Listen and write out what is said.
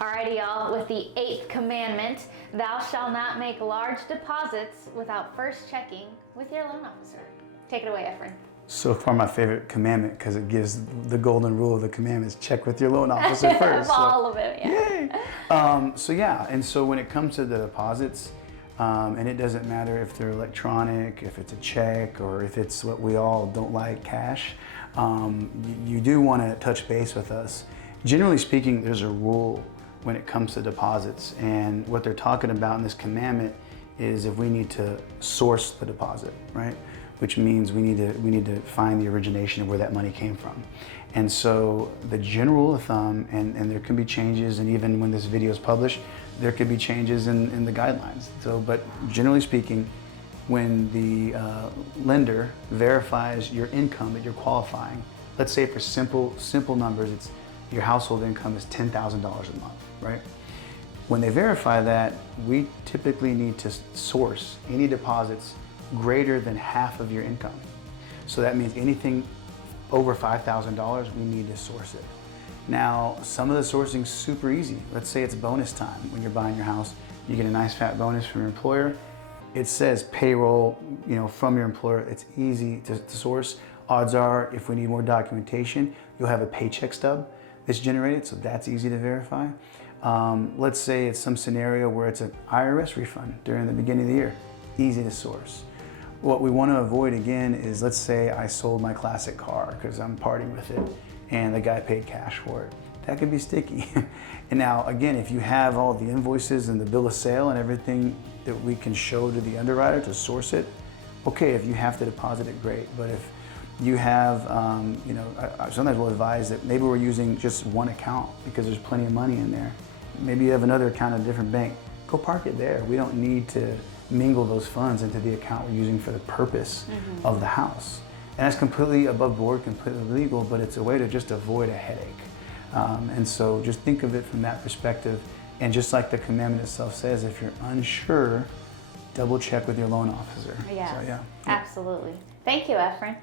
Alrighty, y'all, with the 8th commandment, thou shalt not make large deposits without first checking with your loan officer. Take it away, Efren. So far my favorite commandment, because it gives the golden rule of the commandments: check with your loan officer first. All of it, yeah. Yay! And so when it comes to the deposits, and it doesn't matter if they're electronic, if it's a check, or if it's what we all don't like, cash, you do want to touch base with us. Generally speaking, there's a rule when it comes to deposits, and what they're talking about in this commandment is if we need to source the deposit, right? Which means we need to find the origination of where that money came from. And so the general rule of thumb, and there can be changes, and even when this video is published, there could be changes in the guidelines. So, but generally speaking, when the lender verifies your income that you're qualifying, let's say for simple numbers, it's your household income is $10,000 a month, right? When they verify that, we typically need to source any deposits greater than half of your income. So that means anything over $5,000, we need to source it. Now, some of the sourcing is super easy. Let's say it's bonus time. When you're buying your house, you get a nice fat bonus from your employer. It says payroll, from your employer. It's easy to source. Odds are, if we need more documentation, you'll have a paycheck stub that's generated, so that's easy to verify. Let's say it's some scenario where it's an IRS refund during the beginning of the year. Easy to source. What we want to avoid again is, let's say I sold my classic car because I'm partying with it and the guy paid cash for it. That could be sticky. And now again, if you have all the invoices and the bill of sale and everything that we can show to the underwriter to source it, okay, if you have to deposit it, great. But if you have, sometimes we'll advise that maybe we're using just one account because there's plenty of money in there. Maybe you have another account at a different bank. Go park it there. We don't need to mingle those funds into the account we're using for the purpose of the house. And that's completely above board, completely legal, but it's a way to just avoid a headache. And so just think of it from that perspective. And just like the commandment itself says, if you're unsure, double check with your loan officer. Yes, So, yeah. Absolutely. Thank you, Efren.